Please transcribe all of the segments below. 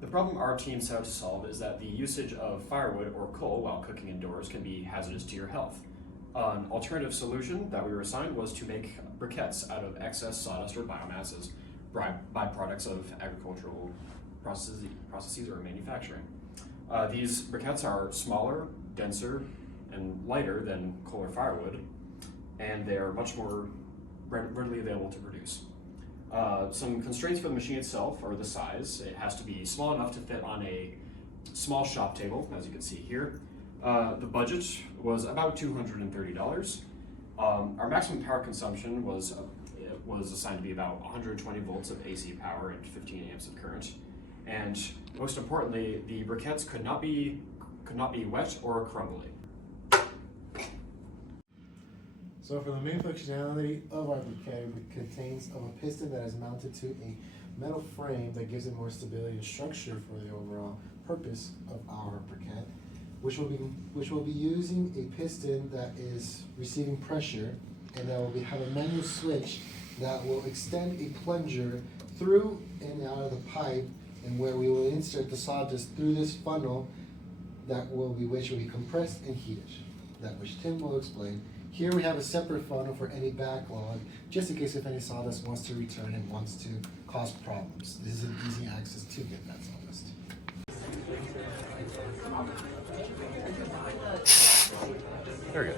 The problem our team set out to solve is that the usage of firewood or coal while cooking indoors can be hazardous to your health. An alternative solution that we were assigned was to make briquettes out of excess sawdust or biomasses, byproducts of agricultural processes or manufacturing. These briquettes are smaller, denser, and lighter than coal or firewood, and they are much more readily available to produce. Some constraints for the machine itself are the size. It has to be small enough to fit on a small shop table, as you can see here. The budget was about $230. Our maximum power consumption was assigned to be about 120 volts of AC power and 15 amps of current. And most importantly, the briquettes could not be wet or crumbly. So for the main functionality of our briquette, it contains of a piston that is mounted to a metal frame that gives it more stability and structure for the overall purpose of our briquette, which will be using a piston that is receiving pressure, and that will have a manual switch that will extend a plunger through and out of the pipe, and where we will insert the sawdust through this funnel which will be compressed and heated, that which Tim will explain. Here we have a separate funnel for any backlog, just in case if any sawdust wants to return and wants to cause problems. This is an easy access to get that sawdust. There we go.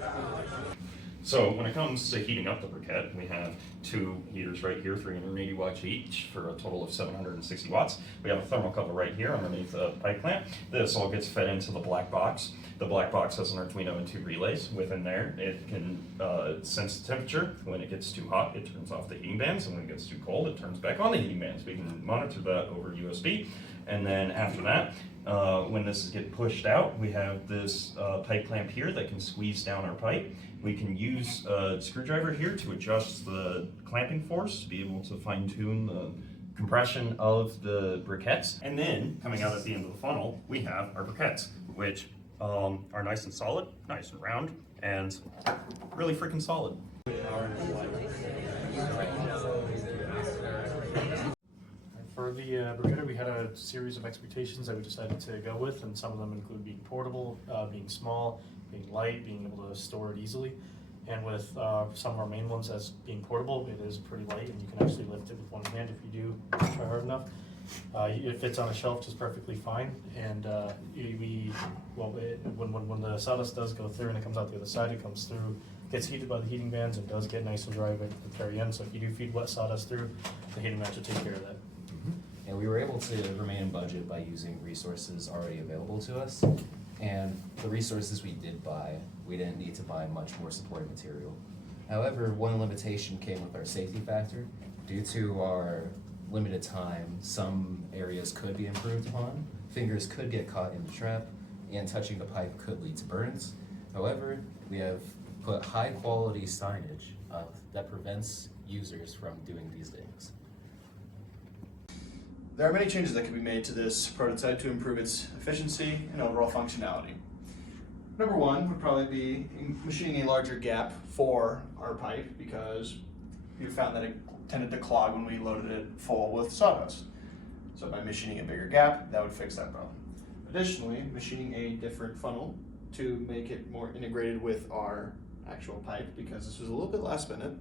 So when it comes to heating up the briquette, we have two heaters right here, 380 watts each, for a total of 760 watts. We have a thermocouple right here underneath the pipe clamp. This all gets fed into the black box. The black box has an Arduino and 2 relays. Within there, it can sense the temperature. When it gets too hot, it turns off the heating bands, and when it gets too cold, it turns back on the heating bands. We can monitor that over USB. And then after that, when this is getting pushed out, we have this pipe clamp here that can squeeze down our pipe. We can use a screwdriver here to adjust the clamping force to be able to fine tune the compression of the briquettes. And then coming out at the end of the funnel, we have our briquettes, which are nice and solid, nice and round, and really freaking solid. For the briquette, we had a series of expectations that we decided to go with, and some of them include being portable, being small, being light, being able to store it easily. And with some of our main ones as being portable, it is pretty light, and you can actually lift it with one hand if you do try hard enough. It fits on a shelf just perfectly fine, and when the sawdust does go through and it comes out the other side, it comes through, gets heated by the heating bands, and does get nice and dry at the very end. So if you do feed wet sawdust through, the heating bands will take care of that. And we were able to remain in budget by using resources already available to us. And the resources we did buy, we didn't need to buy much more supporting material. However, one limitation came with our safety factor. Due to our limited time, some areas could be improved upon, fingers could get caught in the trap, and touching the pipe could lead to burns. However, we have put high quality signage that prevents users from doing these things. There are many changes that can be made to this prototype to improve its efficiency and overall functionality. Number one would probably be machining a larger gap for our pipe, because we found that it tended to clog when we loaded it full with sawdust. So by machining a bigger gap, that would fix that problem. Additionally, machining a different funnel to make it more integrated with our actual pipe, because this was a little bit last minute.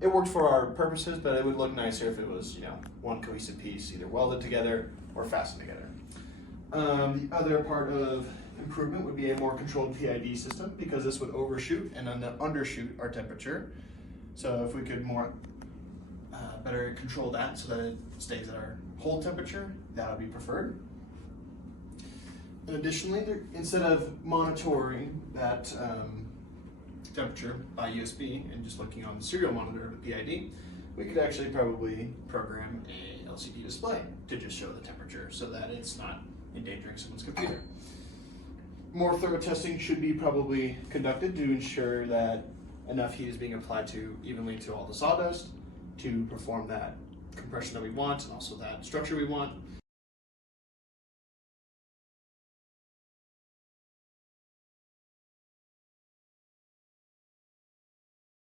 It worked for our purposes, but it would look nicer if it was, one cohesive piece, either welded together or fastened together. The other part of improvement would be a more controlled PID system, because this would overshoot and undershoot our temperature. So if we could better control that so that it stays at our hold temperature, that would be preferred. And additionally, instead of monitoring that temperature by USB and just looking on the serial monitor of the PID, we could actually probably program a LCD display to just show the temperature so that it's not endangering someone's computer. More thorough testing should be probably conducted to ensure that enough heat is being applied evenly to all the sawdust to perform that compression that we want and also that structure we want.